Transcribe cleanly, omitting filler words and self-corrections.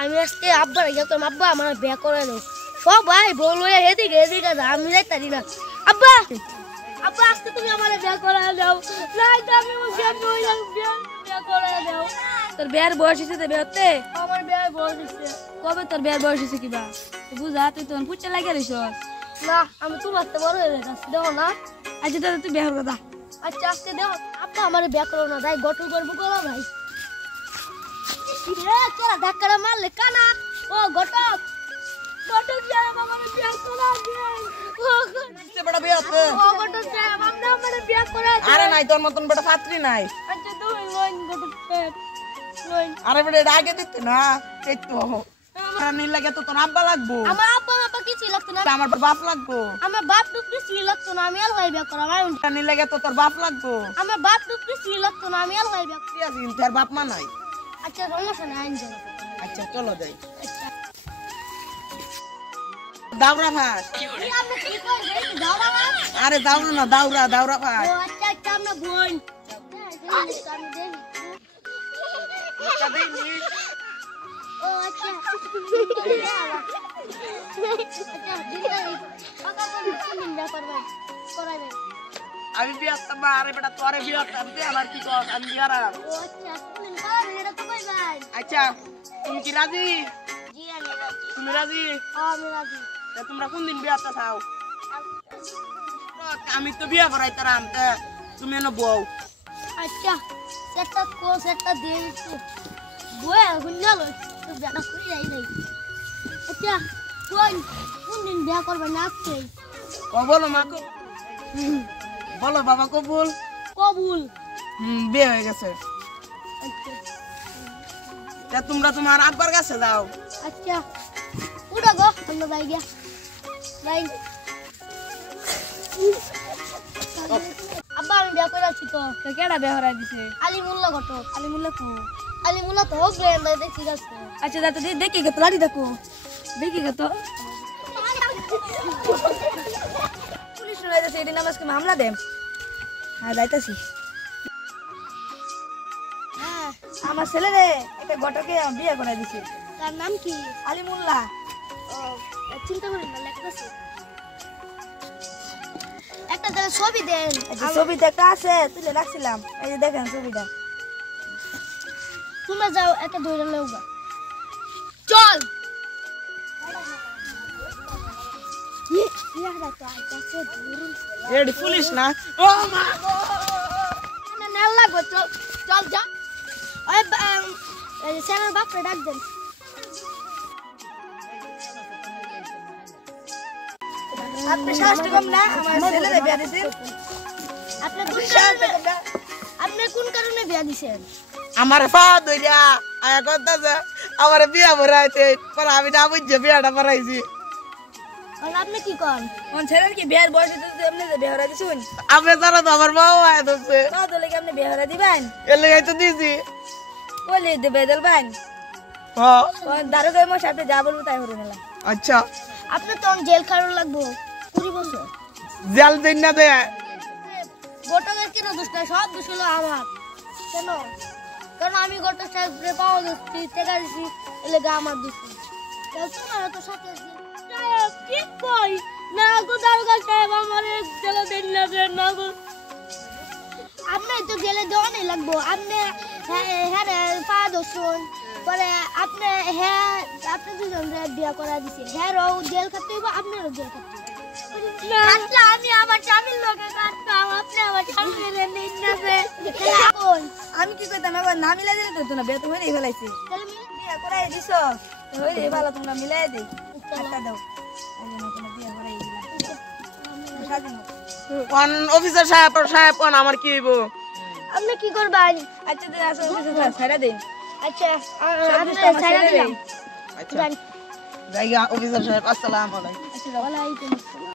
আমি আজকে আব্বার গেলাম, আব্বা আমার বিয়ে করে দাও। সবাই বললো এদিকে এদিকে আমি যাইতারি না। আব্বা আব্বা আজকে তুমি আমার বিয়ে করে দাও, নাই তো আমি বিয়ে করে দাও। তোর বিয়ের বয়স হয়েছে বিয়ে হতে? আমার বিয়ে বয়স হচ্ছে। কবে তোর বিয়ের বয়স হয়েছে কিবা বুঝা? তুই তখন পুচ্ছে লাগে রইছ না, আমি তোমার তো বড় হয়ে গেছি, দেখো না। আচ্ছা দাদা তুই বিয়ে কথা। আচ্ছা আজকে দেখো আব্বা আমার বিয়ে করো না, তাই গঠন করবো করো ভাই। ধাক্কাটা মারলে কানা। ও ঘটক ঘটক সাহেব আমার বিয়ে করা সে বড় বিয়ে হচ্ছে। ও ঘটক সাহেব আমরা আমার বিয়ে করা। আরে নাই তোর মতন বড় পাত্রী নাই। আচ্ছা তুমি লোন ঘটক সাহেব লোন। আরে বড় এটা আগে দিতে না, এই তো রানী লাগে তো তোর আব্বা লাগবো। আমার আব্বা বাবা কিছু লাগতো না, আমার বাপ লাগবো। আমার বাপ টুক কিছু লাগতো না, আমি আলগাই বিয়ে করা। রানী লাগে তো তোর বাপ লাগবো। আমার বাপ টুক কিছু লাগতো না, আমি আলগাই বিয়ে করা। ঠিক আছে, তোর বাপ মা নাই। আচ্ছা সমস্যা নাই, আইন যাও। আচ্ছা চলো যাই। আচ্ছা দাউরা ভাস। আপনি কি কইছেন দাওরা না? আরে দাউরা না, দাউরা ভাস। ও আচ্ছা আচ্ছা আমরা বোন। আমি দেখি। আচ্ছা দেখি। ও আচ্ছা আমি বিয়ে করতাম না, আরে বেটা তোরে বিয়ে করতাম, তুই আমার কি কর? আমি বিয়ে হারাম। আচ্ছা তুমি কি রাজি? তুমি রাজি? তা তোমরা কোন দিন বিয়ে করতে চাও? আমি তো বিয়ে করাইতাম, তা তুমি এনে বউ। আচ্ছা সেটা কো সেটা দিয়ে একটু বয়ে গুঞ্জাল তো জানা কই যাই নাই। আচ্ছা কোন দিন বিয়ে করবে না আজকে? ও বলো মা কো, বলো বাবা কবুল। কবুল। বিয়ে হয়ে গেছে। আচ্ছা তা তোমরা তোমার আব্বার কাছে যাও। আচ্ছা উড়া গো আমরা যাই গিয়া যাই। আব্বা আমি বিয়ে করে আছি তো। তো কেডা বিয়ে হরাই দিছে? আলিমুল্লাহ ঘটক। আলিমুল্লাহ কো? আলিমুল্লাহ তো হোক রে দেখি গেছে। আচ্ছা দাদা দেখি গে তো লাড়ি দেখো, দেখি গে তো পুলিশ শুনে যাচ্ছে এদিন আমাকে মামলা দেন। হ্যাঁ যাইতাছি। হ্যাঁ আমার ছেলে রে একটা ঘটকে বিয়ে করে দিছে। তার নাম কি? আলিমুল্লাহ। ও চিন্তা করেন না, লেখতেছি। একটা তাহলে ছবি দেন। আচ্ছা ছবিতে একটা আছে তুলে রাখছিলাম, এই যে দেখেন ছবিটা। তোমরা যাও একটা ধরে লওগা। চল এডি পুলিশ না। ও মা না না লাগবে, চল চল যা। ওই সেনার বাপরে ডাক দেন। আপনি সাহসটা কম না, আমার ছেলে রে বিয়ে দিছেন। আপনি কোন কারণে বিয়া দিছেন? আমার পা ধইরা আয়া করতেছে আমার বিয়া ভরাইতে, পর আমি না বুঝে বিয়াটা ভরাইছি। আর আপনি কি করেন? কোন ছেলের কি বিয়ের বয়স হইছে আপনি যে বিয়ে হরাই দিছেন? আমি জানো তো আমার বাবা আয়া ধরছে, তো দলে কি আপনি বিয়ে হরাই দিবেন? এর লেগে তো দিছি। বলে দেবে দেলবেন। হ্যাঁ দারোগার মশাই আপনি যা বলবো তাই হরে নিলাম। আচ্ছা আপনি তো জেল খাড়ুন লাগবো 20 বছর। জেল দিন না দে। ঘটকের কেন দোষ নাই, সব দোষ হলো আমার। কেন? কারণ আমি ঘটক সাহেবরে পাওয়া দিচ্ছি, টাকা দিচ্ছি, এলাকা আমার দোষ। তোমার তো সাথে সাহেব কি কই না গো দারোগা সাহেব আমার জেলে দিন না দেন না গো। আপনি তো জেলে দেওয়ানি লাগবো। আপনি হ্যাঁ পা দোষণ পরে আপনি হ্যাঁ আপনি দুজন বিয়া করা দিছে, হ্যাঁ জেল খাটতে হইব, আপনারও জেল খাটতে হইব। আমি আমার স্বামীর লোকে কাটতাম, আপনি আমার স্বামীর নিন না যে। আমি কি কইতাম এখন না মিলাই দিলে তো না বিয়ে তো হইলেই ফেলাইছে। বিয়ে করাই দিছো হইলে ভালো, তোমরা মিলাই দেই একটা দাও। এই জন্য তোমরা বিয়ে করাই দিলাম স্বাধীন। কোন অফিসার সাহেব কোন আমার কি হইব? আপনি কি করবেন? আচ্ছা দিন আসো অফিসে ছাড়া দিন। আচ্ছা আপনি আমার ছাড়া ছেলে দিলাম। আচ্ছা জায়গা অফিসার সাহেব, আসসালামু আলাইকুম। আচ্ছা ওয়ালাইকুম আসসালাম।